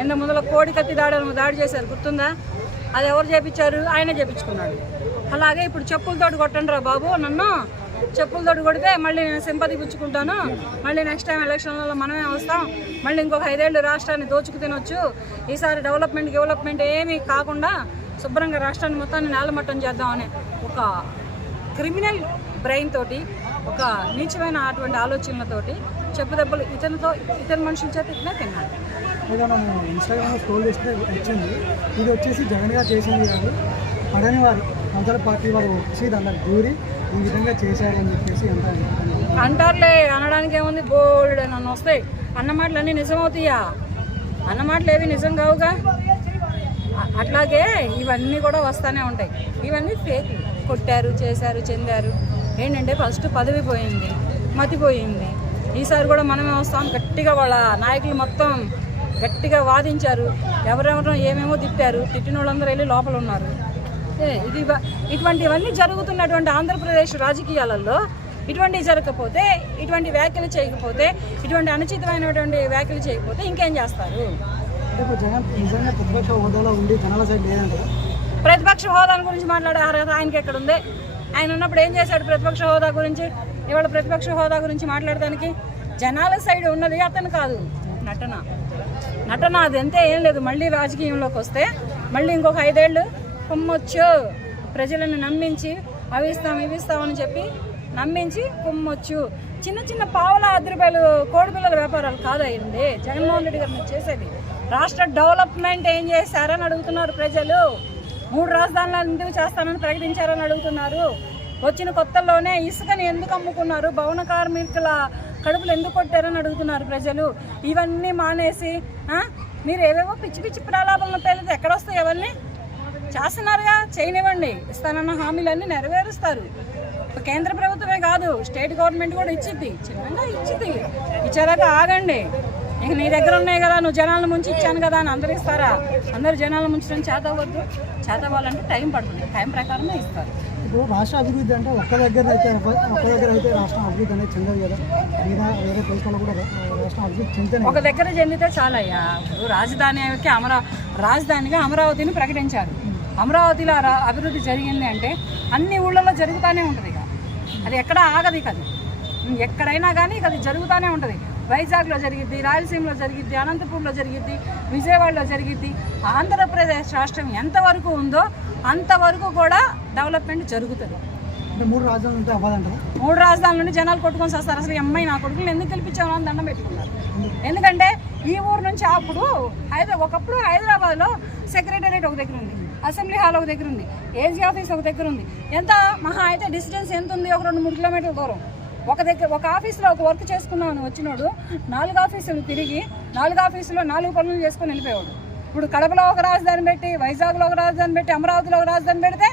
ఇంత ముందులో కోడి కత్తి దాడి దాడి చేశారు గుర్తుందా? అది ఎవరు చేపించారు? ఆయన చేపించుకున్నాడు. అలాగే ఇప్పుడు చెప్పులతోటి కొట్టండి రా బాబు నన్ను. చెప్పులతోటి కొడితే మళ్ళీ నేను సింపతి పుచ్చుకుంటాను. మళ్ళీ నెక్స్ట్ టైం ఎలక్షన్లలో మనమే వస్తాం. మళ్ళీ ఇంకొక ఐదేళ్ళు రాష్ట్రాన్ని దోచుకు తినొచ్చు. ఈసారి డెవలప్మెంట్ డెవలప్మెంట్ ఏమీ కాకుండా శుభ్రంగా రాష్ట్రాన్ని మొత్తాన్ని నేలమట్టం చేద్దామనే ఒక క్రిమినల్ బ్రెయిన్ తోటి ఒక నీచమైన అటువంటి ఆలోచనలతోటి చెప్పు దెబ్బలు ఇతనితో ఇతని మనుషుల చేత ఇట్లా తిన్నాడు. ఏదో నేను ఇన్స్టాగ్రామ్లో స్క్రోల్ చేస్తే వచ్చింది. ఇది వచ్చేసి జగన్ గారు చేసింది కాదు. పడని వారు మంత్రుల పార్టీ వారు వచ్చి దాంట్లో దూరి ఈ విధంగా చేశారని చెప్పేసి అంటారు అంటారులే అనడానికి ఏముంది? బోల్డ్ నన్ను వస్తాయి. అన్న అన్నీ నిజమవుతాయా? అన్న మాటలు ఏవి నిజం కావుగా? అట్లాగే ఇవన్నీ కూడా వస్తూనే ఉంటాయి. ఇవన్నీ ఫేక్ కొట్టారు చేశారు చెందారు. ఏంటంటే ఫస్ట్ పదవి పోయింది మతిపోయింది ఈసారి కూడా మనమే వస్తాం. గట్టిగా వాళ్ళ నాయకులు మొత్తం గట్టిగా వాదించారు. ఎవరెవరో ఏమేమో తిట్టారు. తిట్టిన వాళ్ళందరూ వెళ్ళి లోపల ఉన్నారు. ఇది ఇటువంటివన్నీ జరుగుతున్నటువంటి ఆంధ్రప్రదేశ్ రాజకీయాలలో ఇటువంటివి జరగకపోతే ఇటువంటి వ్యాఖ్యలు చేయకపోతే ఇటువంటి అనుచితమైనటువంటి వ్యాఖ్యలు చేయకపోతే ఇంకేం చేస్తారు? ప్రతిపక్ష హోదాలో గురించి మాట్లాడే అర్హత ఆయనకి ఎక్కడ ఉంది? ఆయన ఉన్నప్పుడు ఏం చేశాడు ప్రతిపక్ష హోదా గురించి? ఇవాళ ప్రతిపక్ష హోదా గురించి మాట్లాడడానికి జనాల సైడ్ ఉన్నది అతను కాదు. నటన. నటన అది అంతే ఏం లేదు. మళ్ళీ రాజకీయంలోకి వస్తే మళ్ళీ ఇంకొక ఐదేళ్ళు కుమ్మొచ్చు. ప్రజలను నమ్మించి అవి ఇస్తాం ఇవి ఇస్తామని చెప్పి నమ్మించి కుమ్మొచ్చు. చిన్న చిన్న పావుల అర్ధ రూపాయలు కోడి పిల్లల వ్యాపారాలు కాదయ్యింది. జగన్మోహన్ రెడ్డి గారు చేసేది. రాష్ట్ర డెవలప్మెంట్ ఏం చేశారని అడుగుతున్నారు ప్రజలు. మూడు రాజధానులు ఎందుకు చేస్తానని ప్రకటించారని అడుగుతున్నారు. వచ్చిన కొత్తల్లోనే ఇసుకని ఎందుకు అమ్ముకున్నారు? భవన కార్మికుల కడుపులు ఎందుకు కొట్టారని అడుగుతున్నారు ప్రజలు. ఇవన్నీ మానేసి మీరు ఏవేవో పిచ్చి పిచ్చి ప్రలాభాలను ఎక్కడ ఎక్కడొస్తాయి ఎవరిని చేస్తున్నారుగా చేయనివ్వండి. ఇస్తానన్న హామీలన్నీ నెరవేరుస్తారు. కేంద్ర ప్రభుత్వమే కాదు స్టేట్ గవర్నమెంట్ కూడా ఇచ్చిద్ది. చిన్నగా ఇచ్చిద్ది. ఇచ్చారాక ఆగండి. ఇక నీ దగ్గర ఉన్నాయి కదా నువ్వు జనాలను ముంచి ఇచ్చాను కదా అని అందరూ ఇస్తారా? అందరు జనాలను ముంచడం చేత అవ్వద్దు చేత అవ్వాలంటే టైం పడుతుంది. టైం ప్రకారమే ఇస్తారు. ఇప్పుడు రాష్ట్ర అభివృద్ధి అంటే ఒక్క దగ్గర అయితే ఒక్క దగ్గర అయితే రాష్ట్రం అభివృద్ధి అనేది చెందదు కదా. మిగతా వేరే దేశాల్లో కూడా రాష్ట్రం అభివృద్ధి చెందితేనే ఒక దగ్గర చెందితే చాలయ్యా. ఇప్పుడు రాజధానికి అమరా రాజధానిగా అమరావతిని ప్రకటించారు. అమరావతిలో రా- అభివృద్ధి జరిగింది అంటే అన్ని ఊళ్ళలో జరుగుతూనే ఉంటుంది ఇక. అది ఎక్కడ ఆగదు ఇక అది. ఎక్కడైనా కానీ ఇక అది జరుగుతూనే ఉంటుంది వైజాగ్లో జరిగిద్ది రాయలసీమలో జరిగిద్ది అనంతపూర్లో జరిగిద్ది విజయవాడలో జరిగిద్ది. ఆంధ్రప్రదేశ్ రాష్ట్రం ఎంతవరకు ఉందో అంతవరకు కూడా డెవలప్మెంట్ జరుగుతుంది. మూడు రాజధానుల నుండి జనాలు కొట్టుకొని వస్తారు. అసలు అమ్మాయి నా కొడుకులు ఎందుకు గెలిపించామని అని దండం పెట్టుకున్నారు. ఎందుకంటే ఈ ఊరు నుంచి అప్పుడు హైదరాబాద్ ఒకప్పుడు హైదరాబాద్లో సెక్రటేరియట్ ఒక దగ్గర ఉంది అసెంబ్లీ హాల్ ఒక దగ్గర ఉంది ఏజీ ఆఫీస్ ఒక దగ్గర ఉంది. ఎంత మహా అయితే డిస్టెన్స్ ఎంత ఉంది? ఒక రెండు మూడు కిలోమీటర్ల దూరం. ఒక దగ్గర ఒక ఆఫీస్లో ఒక వర్క్ చేసుకుందామని వచ్చినోడు నాలుగు ఆఫీసులు తిరిగి నాలుగు ఆఫీసులో నాలుగు పనులు చేసుకొని వెళ్ళిపోయాడు ఇప్పుడు కడపలో ఒక రాజధాని పెట్టి వైజాగ్లో ఒక రాజధాని పెట్టి అమరావతిలో ఒక రాజధాని పెడితే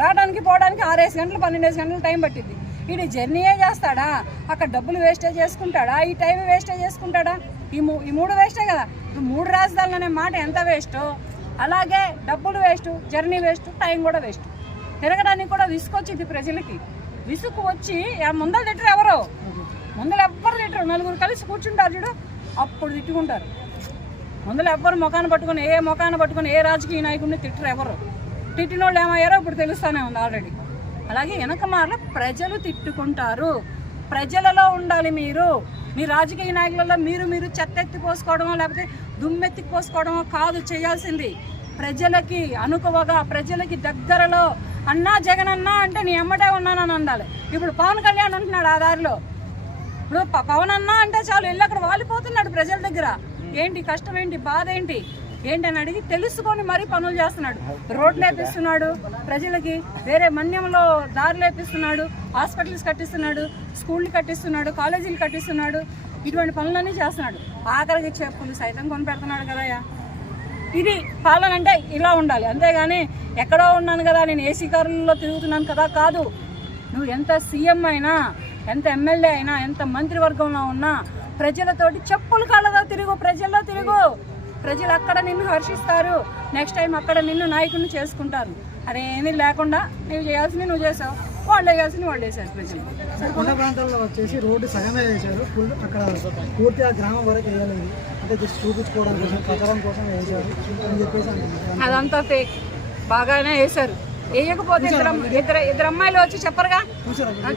రావడానికి పోవడానికి ఆరేసి గంటలు పన్నెండేసి గంటలు టైం పట్టింది ఇది జర్నీయే చేస్తాడా? అక్కడ డబ్బులు వేస్టేజ్ చేసుకుంటాడా? ఈ టైం వేస్టేజ్ చేసుకుంటాడా? ఈ మూ ఈ మూడు వేస్టే కదా. ఇప్పుడు మూడు రాజధానులు అనే మాట ఎంత వేస్టో అలాగే డబ్బులు వేస్ట్ జర్నీ వేస్ట్ టైం కూడా వేస్ట్. తిరగడానికి కూడా విసుకొచ్చింది ప్రజలకి. విసుగు వచ్చి ఆ ముందర తిట్టరు ఎవరు. ముందర ఎవ్వరు తిట్టరు. నలుగురు కలిసి కూర్చుంటారు చూడు. అప్పుడు తిట్టుకుంటారు. ముందర ఎవ్వరు ముఖాన్ని పట్టుకొని ఏ ముఖాన్ని పట్టుకొని ఏ రాజకీయ నాయకుడిని తిట్టరు ఎవరు. తిట్టిన వాళ్ళు ఏమయ్యారో ఇప్పుడు తెలుస్తూనే ఉంది ఆల్రెడీ అలాగే వెనకమాల ప్రజలు తిట్టుకుంటారు. ప్రజలలో ఉండాలి మీరు. మీ రాజకీయ నాయకులలో మీరు మీరు చెత్త ఎత్తి పోసుకోవడమో లేకపోతే దుమ్మెత్తి పోసుకోవడమో కాదు చేయాల్సింది. ప్రజలకి అనుకువగా ప్రజలకి దగ్గరలో అన్నా జగన్ అన్నా అంటే నీ ఎమ్మటే ఉన్నానని అందాలి. ఇప్పుడు పవన్ కళ్యాణ్ అంటున్నాడు ఆ దారిలో. ఇప్పుడు ప- పవన్ అన్నా అంటే చాలు వెళ్ళి అక్కడ వాలిపోతున్నాడు ప్రజల దగ్గర. ఏంటి కష్టం ఏంటి బాధ ఏంటి? ఏంటి అని అడిగి తెలుసుకొని మరీ పనులు చేస్తున్నాడు. రోడ్లు వేపిస్తున్నాడు ప్రజలకి వేరే మన్యంలో దారులు వేపిస్తున్నాడు హాస్పిటల్స్ కట్టిస్తున్నాడు స్కూళ్ళు కట్టిస్తున్నాడు కాలేజీలు కట్టిస్తున్నాడు ఇటువంటి పనులన్నీ చేస్తున్నాడు. ఆఖరికి చెప్పులు సైతం కొని పెడుతున్నాడు కదయ్యా. ఇది పాలన అంటే ఇలా ఉండాలి. అంతేగాని ఎక్కడో ఉన్నాను కదా నేను ఏసీ కారులలో తిరుగుతున్నాను కదా కాదు. నువ్వు ఎంత సీఎం అయినా ఎంత ఎమ్మెల్యే అయినా ఎంత మంత్రివర్గంలో ఉన్నా ప్రజలతోటి చెప్పులు కాళ్ళతో తిరుగు ప్రజల్లో తిరుగు. ప్రజలు అక్కడ నిన్ను హర్షిస్తారు. నెక్స్ట్ టైం అక్కడ నిన్ను నాయకుడిని చేసుకుంటారు. అదేమీ లేకుండా నువ్వు చేయాల్సింది నువ్వు చేసావు. వాళ్ళు వేయాల్సింది వాళ్ళు వేసారు ప్రజలు కొండ ప్రాంతాల్లో వచ్చేసి రోడ్డు సగమే వేశారు. ఫుల్ అక్కడ పూర్తిగా గ్రామం వరకు వేయలేదు. అంటే జస్ట్ చూపించుకోవడం కోసం ప్రచారం కోసం వేశారు అని చెప్పేసి అదంతా ఫేక్ బాగానే వేశారు. వేయకపోతే ఇద్దరు ఇద్దరు ఇద్దరు అమ్మాయిలు వచ్చి చెప్పరుగా?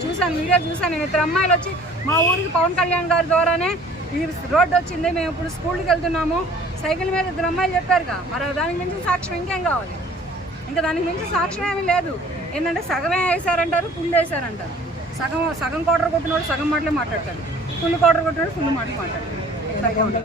చూశాను వీడియో చూశాను నేను. ఇద్దరు అమ్మాయిలు వచ్చి మా ఊరికి పవన్ కళ్యాణ్ గారి ద్వారానే ఈ రోడ్డు వచ్చింది. మేము ఇప్పుడు స్కూల్కి వెళ్తున్నాము. సైకిల్ మీద ఇద్దరు అమ్మాయిలు చెప్పారుగా. మరి దానికి మించిన సాక్ష్యం ఇంకేం కావాలి? ఇంకా దానికి మించి సాక్ష్యం ఏమీ లేదు. ఏంటంటే సగమే వేసారంటారు ఫుల్ వేసారంటారు సగం సగం కోటర్ కొట్టినోడు సగం మాటలే మాట్లాడతాడు. ఫుల్ కోటర్ కొట్టినోడు ఫుల్ మాటలు మాట్లాడతాడు.